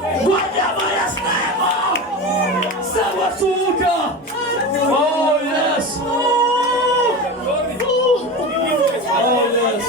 Whatever is stable. Sabasuka. Oh yes. Oh yes.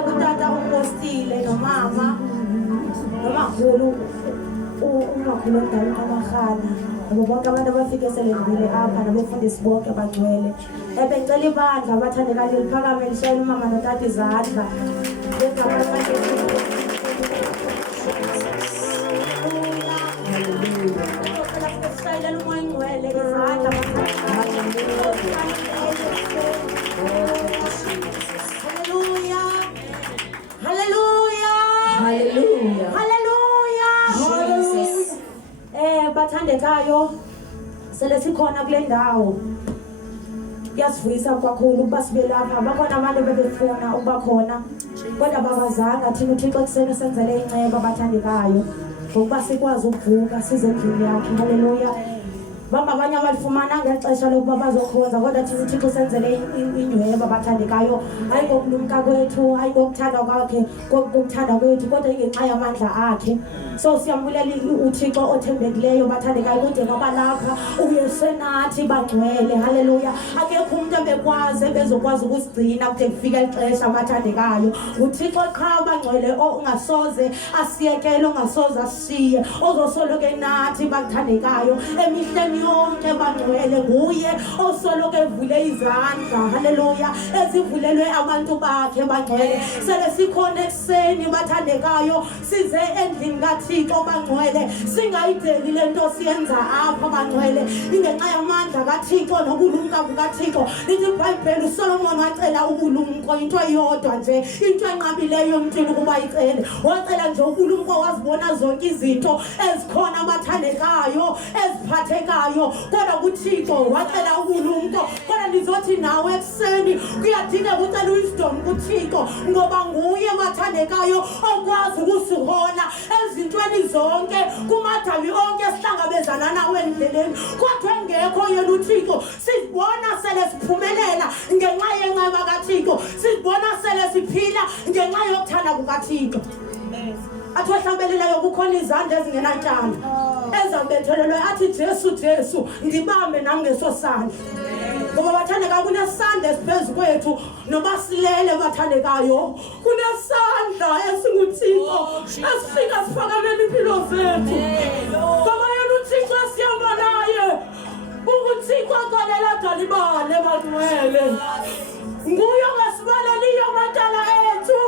Utata umostile nomama nomakhulu umakhulu omdala kaMarhana nabo bonke abantu abafike selendile apha nabefundisi bonke bagcwele. Ebengicela ibandla abathandekayo liphakame lishayele umama notata izandla bathandekayo sele sikhona kule ndawo Kuyasivuyisa kakhulu ukuba sibe lapha. Bakhona abantu bebefuna ukuba khona kodwa babazanga. Thina uThixo ekuseni senzele inceba abathandekayo ngokuba sikwazi ukuvuka size endlini yakhe. Haleluya. Bamba abanye abalifumana ngexesha lokuba bazokhonza kodwa thina uThixo senzele inyweba abathandekayo. Hayi ngokulumka kwethu, hayi ngokuthanda kwakhe, ngokuthanda kwethu kodwa ingenxa yamandla akhe. So siyambulela uThixo othembekileyo bathandekayo kude ngoba lapha uyesenathi bangcwele. Haleluya. Akekho umuntu ebekwazi ebezokwazi ukusigcina kude kufika ixesha abathandekayo. uThixo qha bangcwele ongasoze asiyekele, ongasoze asishiye, ozosoloke nathi bathandekayo emihleni yonke bangcwele. Nguye osoloke evule izandla. Haleluya. Ezivulelwe abantu bakhe bangcwele. Sele sikhona ekuseni bathandekayo size endlini kaThixo bangcwele, singayideli lento siyenza apha bangcwele ingenxa yamandla kaThixo nokulumka kukaThixo. Lithi iBhayibheli uSolomon wacela ubulumko, into eyodwa nje, into enqabileyo emntwini ukuba icele. Wacela nje ubulumko, wazibona zonke izinto ezikhona abathandekayo eziphathekayo kodwa kuThixo wacela ubulumko. Kodwa ndizothi nawe ekuseni kuyadingeka ucela wisdom kuThixo ngoba nguye bathandekayo okwazi ukusihola ezintweni zonke, kumadabi onke esihlangabezana nawe endleleni. Kodwa engekho yena uThixo sibona sele siphumelela ngenxa yenqaba kaThixo, sibona sele siphila ngenxa yokuthanda kukaThixo. Athi wahlambelelayo kukhona izandla ezingenantshana ezabethelelwe athi Jesu Jesu ndibambe nami ngeso sandla. Ngoba bathandekayo kunesandla esiphezu kwethu noba silele bathandekayo kunesandla esinguThixo esifika siphakamela impilo zethu. Ngoba yena uThixo siyamba naye uThixo aqalela dalibale bangcwele. Nguye ongasibaleliyo amatala ethu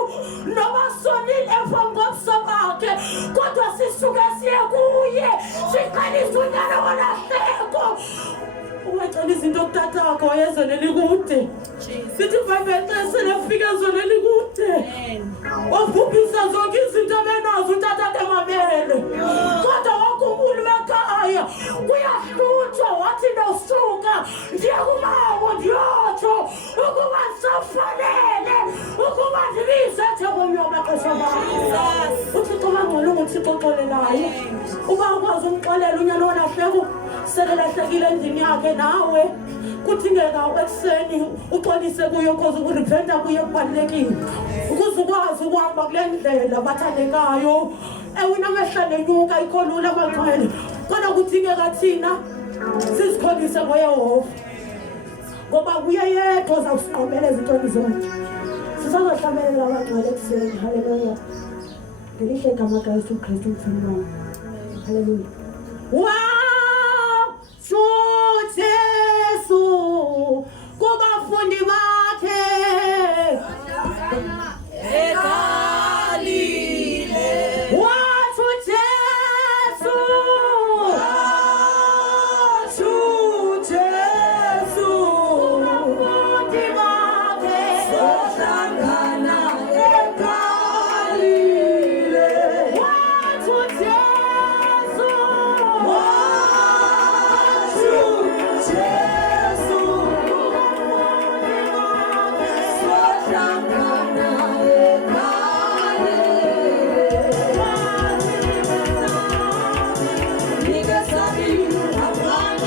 noba sonile phambi kobuso bakhe kodwa sisuke siye kuye siqalisa unyana walahleko. Ungacela izinto kutatakho wayezoneli kude. Sithi iBhayibheli xa selefika ezoneli kude wavubhisa zonke izinto abenazo utatakhe emabele. Kodwa wakhumbula bekhaya kuyahluthwa wathi ndosuka ndiye kumama ndiyotsho ukuba ndisafanele ukuba ndibizethe komnyoba xesha bami. uThixo bangcwele nguThixo oxolelayo. Uba ukwazi umxolela unyana walahleko selelahlekile endlini yakhe nawe kudingeka ekuseni uxolise kuyo cause ukurepenta kuye kubalulekile ukuze ukwazi ukuhamba kule ndlela bathandekayo. Ewina amehla nenyuka ikholula bangcwele kodwa kudingeka thina sizikholise ngoYehova ngoba kuye yedwa ozawusinqobela ezintweni zonke. Sisazohlabelela abangcwele ekuseni. Haleluya. Ngelihle igama likaYesu Kristu umfana wami. Haleluya.